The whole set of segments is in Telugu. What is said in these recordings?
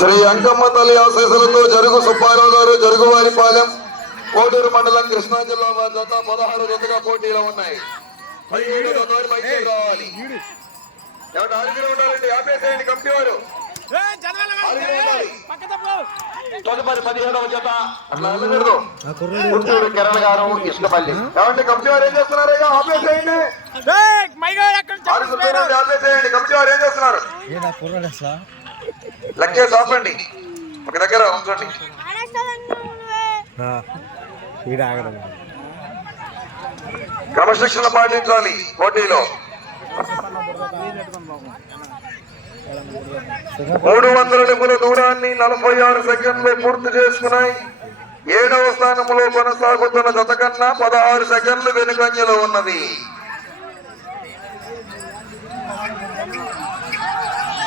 శ్రీ అంకమ్మ తల్లి ఆశీస్సులతో జరుగు సుబ్బారావు గారు జరుగువారిపాలెం కోడూరు మండలం కృష్ణా జిల్లా వారి జత 16 జతగా పోటీలో ఉన్నాయి. 17 జతలు బయటికి రావాలి. ఎవరు ఆరుగురు ఉండాలండి, ఆపేసేయండి కమిటీ వారు. తదుపరి 17వ జత అట్లా వెళ్ళకూడదు. గుంటూరు కిరణ్ గారు ఇసుకపల్లి. కాబట్టి కమిటీ వారు ఏం చేస్తున్నారు? ఆపేసేయండి, ఆపేసేయండి. కమిటీ వారు ఏం చేస్తున్నారు? లెక్కేసి ఆపండి, ఒక దగ్గర ఉంచండి. క్రమశిక్షణ పాటించాలి పోటీలో. 300 అడుగుల దూరాన్ని 46 సెకండ్లు పూర్తి చేసుకున్నాయి. 7వ స్థానంలో కొనసాగుతున్న జత కన్నా 16 సెకండ్లు వెనుకంజలో ఉన్నది.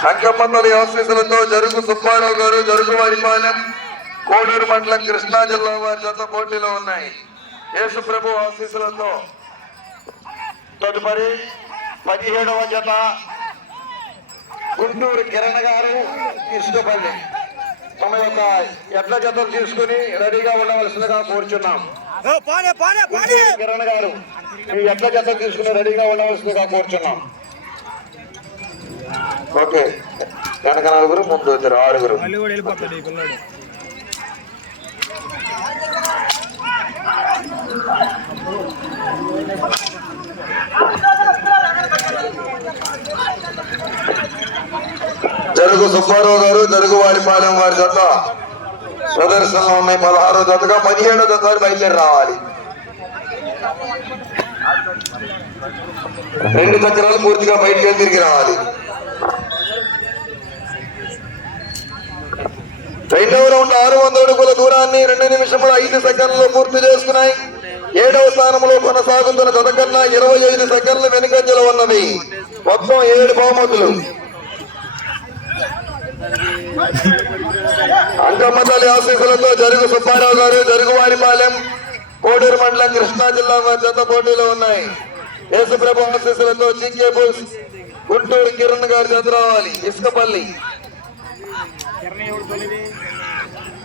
అంకమ్మ తల్లి ఆశీస్సులతో జరుగు సుబ్బారావు గారు జరుగువారిపాలెం కోడూరు మండలం కృష్ణా జిల్లా వారి జత పోటీలో ఉన్నాయి. యేసు ప్రభు ఆశీస్సులతో తదుపరి 17వ జత గుంటూరు కిరణ్ గారు ఇసుకపల్లి. తమ యొక్క ఎడ్ల జతలు తీసుకుని రెడీగా ఉండవలసిందిగా కోరుచున్నాం. కిరణ్ గారు మీ ఎడ్ల జతలు తీసుకుని రెడీగా ఉండవలసిందిగా కోరుచున్నాం. ఓకే, వెనక 4 ముందు 6. జరుగు సుబ్బారావు గారు జరుగువారిపాలెం వారి జత ప్రదర్శనలో ఉన్నాయి. 16వ జతగా 17వ జత బయలుదేరి రావాలి. 2 చక్రాలు పూర్తిగా బయటికి తిరిగి రావాలి. 2వ రౌండ్ 600 అడుగుల దూరాన్ని 2 నిమిషముల 5 సెకండ్లు పూర్తి చేసుకున్నాయి. 7వ స్థానంలో కొనసాగుతున్న జత కన్నా 25 సెకండ్లు వెనుకంజలో ఉన్నది. మొత్తం 7 బహుమతులు. అంకమ్మ తల్లి ఆశీస్సులతో జరుగు సుబ్బారావు గారు జరుగువారిపాలెం కోడూరు మండలం కృష్ణా జిల్లా వారి జత పోటీలో ఉన్నాయి. యేసు ప్రభు ఆశీస్సులతో చింకేబుల్స్ గుంటూరు కిరణ్ గారి జత రావాలి. ఇసుకపల్లి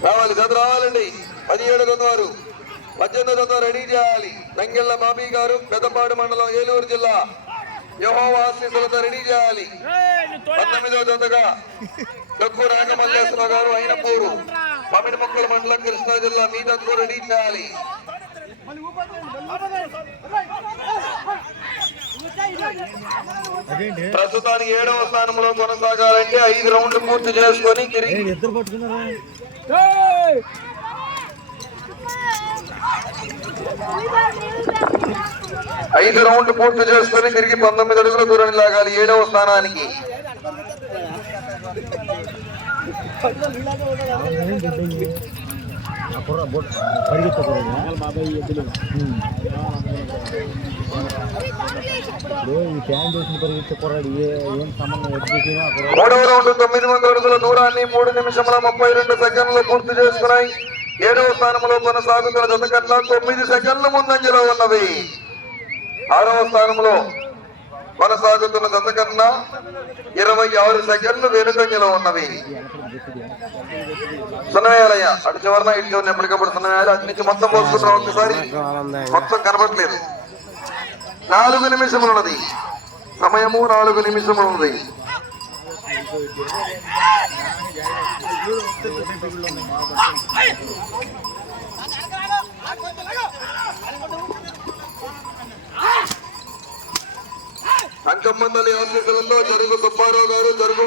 రావాలి, జత రావాలండి. 17వ జత వారు 18వ జత రెడీ చేయాలి. నంగెళ్ల బాబీ గారు పెద్దపాడు మండలం ఏలూరు జిల్లా యెహోవా ఆశీస్సులతో రెడీ చేయాలి. 19వ జతగా డక్కు రాగమల్లేశ్వర గారు అయినపూరు మామిడి మొక్కల మండలం కృష్ణా జిల్లా మీ జతకు రెడీ చేయాలి. ప్రస్తుతానికి 7వ స్థానంలో కొనసాగాలంటే 5 రౌండ్లు పూర్తి చేసుకొని తిరిగి 5 రౌండ్లు పూర్తి చేసుకొని తిరిగి 19 అడుగుల దూరాన్ని లాగాలి 7వ స్థానానికి. మూడవ రౌండ్ 900 అడుగుల దూరాన్ని 3 నిమిషముల 32 సెకండ్లు పూర్తి చేసుకున్నాయి. 7వ స్థానంలో కొనసాగుతున్న జత కన్నా 9 సెకండ్లు ముందంజలో ఉన్నవి. 6వ స్థానంలో కొనసాగుతున్న జత కన్నా 26 సెకండ్లు వెనుకంజలో ఉన్నవి. సున్నవేయాలయ్యా, అటు చివరన ఇటు చివరిని ఎప్పటికప్పుడు సున్నవేయాలి. అటు నుంచి మొత్తం పోసుకుంటున్నాం, ఒకసారి మొత్తం కనబడలేదు. 4 నిమిషములు ఉన్నది సమయము, 4 నిమిషములు ఉన్నది. అంకమ్మ తల్లి ఆశీస్సులతో జరుగు సుబ్బారావు గారు జరుగు